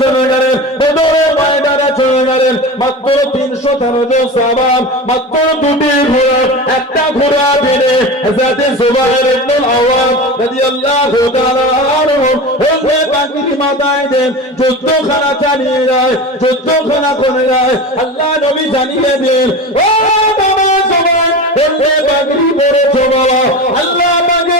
চলে গেলেন বদরের ময়দানে চলে গেলেন। মাত্র তিনশো তেরো জন সাহাবাম মাত্র দুটি ঘোড়া, একটা ঘোড়া বেড়ে হযরত জুবাইর ইবনে আওয়াম রাদিয়াল্লাহু তাআলা আল্লাহ নবী জানিয়ে দেন, ও বাবা জুবাইর হযরত আল্লাহ তোমাদের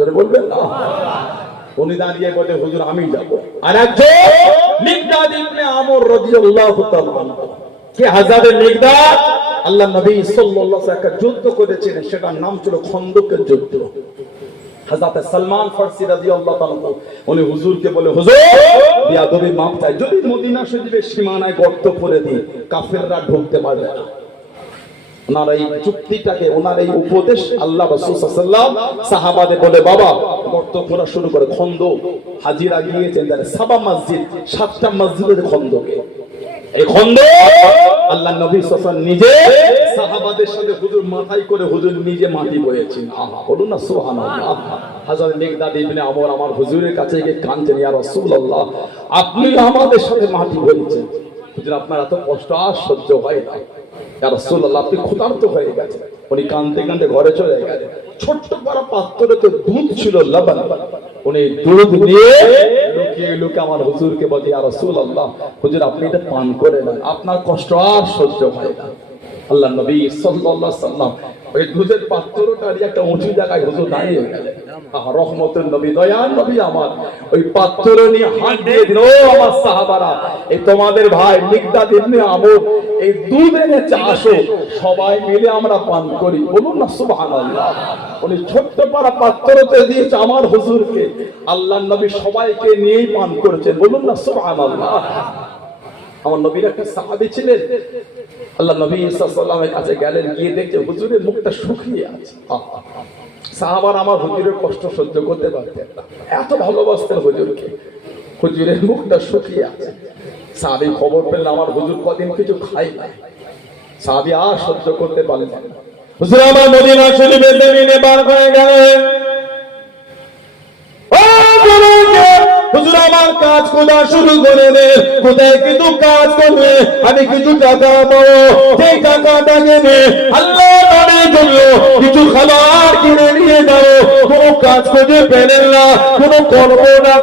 জোরে বলবেন? না উনি দাঁড়িয়ে বলে, হুজুর, আমি আর একজন আমর কে? মিকদাদ। আল্লাহ নবী সাল্লাল্লাহু আলাইহি যুদ্ধ নাম ছিল খন্দকের যুদ্ধ। হযরত সালমান ফারসি রাদিয়াল্লাহু তাআলা উনি হুজুরকে বলে, হুজুর, বিয়াদবি মাপ চাই। যদি মদিনা শরীফের সীমানায় গর্ত করে দিই, কাফেররা ঢুকতে পারবে না। ওনার এই চুক্তিটাকে, ওনার এই উপদেশ আল্লাহ রাসূল সাল্লাল্লাহু সাহাবাদের বলে, বাবা, গর্ত শুরু করে খন্দ। হাজিরা গিয়েছেন সাবা মসজিদ, সাতটা মসজিদের খন্দকে। এই খন্দ আল্লাহ নবী সাল্লাল্লাহু নিজে সাহাবাদের সাথে হুজুর মাথায় করে হুজুর নিজে মাটি বয়েছেন। আহা, বলুন না ইবনে আমর আমার হুজুরের কাছে গিয়ে কাঁদছেন, ইয়া আপনি আমাদের সাথে মাটি বয়েছেন। হুজুর, আপনার এত কষ্ট আর সহ্য হয় না। আপনি ক্ষুধার্ত হয়ে উনি ঘরে চলে ছোট্ট পাড়া পাত্রে তো দুধ ছিল লবণ উনি দুধ নিয়ে লুকিয়ে লুকিয়ে আমার হুজুরকে বলে, ইয়া রাসূলুল্লাহ, হুজুর, আপনি এটা পান করে নেন। আপনার কষ্ট আর সহ্য হয় না। আল্লাহ নবী সাল্লাল্লাহু সাল্লাম ওই দুধের পাত্রটা নিয়ে একটা উঁচু জায়গায় হুজুর দাঁড়িয়ে গেলেন। রহমতের নবী, দয়ার নবী আমার। ওই পাত্র নিয়ে হাত দিয়ে দিল আমার সাহাবারা এই তোমাদের ভাই মিকদাদ ইবনে আমর এই দুধ এনেছে আসো সবাই মিলে আমরা পান করি। বলুন না, সুবহানাল্লাহ। উনি ছোট্ট পাড়া পাত্রতে দিয়েছে আমার হুজুরকে। আল্লাহ নবী সবাইকে নিয়েই পান করেছেন। বলুন না, সুবহানাল্লাহ। আমার নবীর একটা সাহাবী ছিলেন। আল্লাহ নবী সাল্লামের কাছে গেলেন, গিয়ে দেখছে হুজুরের মুখটা শুকিয়ে আছে। সাহাবার আমার হুজুরের কষ্ট সহ্য করতে পারতেন না। এত ভালোবাসতেন হুজুরকে। হুজুরের মুখটা শুকিয়ে আছে। সাহাবি খবর পেলেন, আমার হুজুর কদিন কিছু খাই না। সাহাবি আর সহ্য করতে পারলেন না। হুজুর, আমার মদিনা শরীফের জমিনে বার হুজুর, আমার কাজ খোঁজা শুরু করে দে। কোথায় কাজ করবে? আমি কিছু টাকা পাবো। সেই টাকাটা নেবে, আল্লাহ জন্য কিছু খাবার কিনে নিয়ে যাব কোনো কাজ খুঁজে পেলেন না, কোনো কর্ম না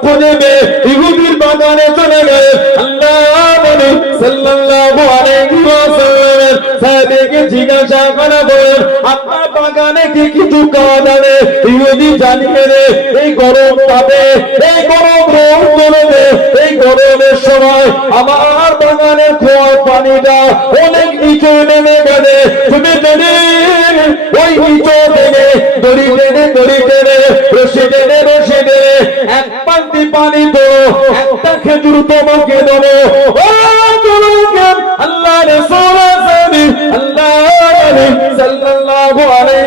বাগানে বাগানে কি কিছু কাজ আছে ইহুদি জানিয়ে দে, এই গরম তাপে, এই গরম রোদ করবে এই গরমের সময় আমার বাগানের খোয়ার পানিটা অনেক নিচে নেমে গেছে তুমি টেনে ওই নিচে টেনে দড়ি টেনে দড়ি টেনে, রশি টেনে রশি টেনে, এক পান্তি পানি তো একটা খেজুর তোমাকে দেবো। আল্লাহ রসুল আসানি আল্লাহ সাল্লাল্লাহু আলাইহি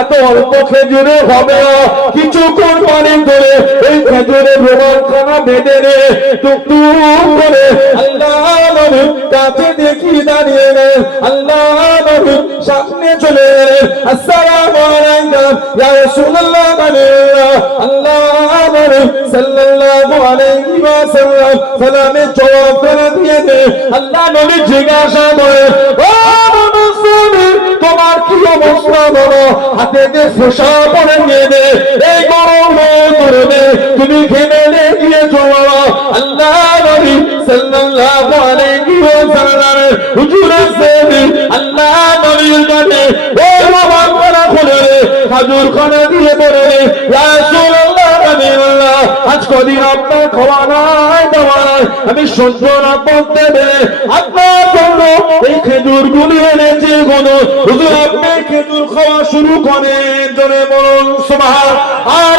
এত অল্প খেজুরে হবে। কিছুক্ষণ পানি ধরে এই খেজুরের রোমান খানা বেঁধে নে। টুকটুক করে আল্লাহ নবী কাছে দেখি দাঁড়িয়ে গেলেন আল্লাহ নবী সামনে চলে গেলেন আসসালামু আলাইকুম ইয়া রাসূলুল্লাহ আল্লাহ নবী সাল্লাল্লাহু আলাইহি ওয়াসাল্লাম সালামে জবাব দিয়ে আল্লাহ নবী জিজ্ঞাসা করে ও হাতে পরে নিয়ে দে এই গরম করবে তুমি ঘেমে গিয়েছো বাবা আল্লাহ নবী সাল্লাল্লাহু আলাইহি ওয়াসাল্লাম হুজুর আছেন। আল্লাহ নবীর কাছে ও বাবা করা খুলে খানা দিয়ে রাসূলুল্লাহ আমিনুল্লাহ আজ কদিন আপনার খাওয়া নাই, দেওয়া আমি সহ্য না করতে আপনার এই খেজুর গুলি এনেছে কোনো আপনি খেজুর খাওয়া শুরু করেন। জোরে বলুন সুবহান। আর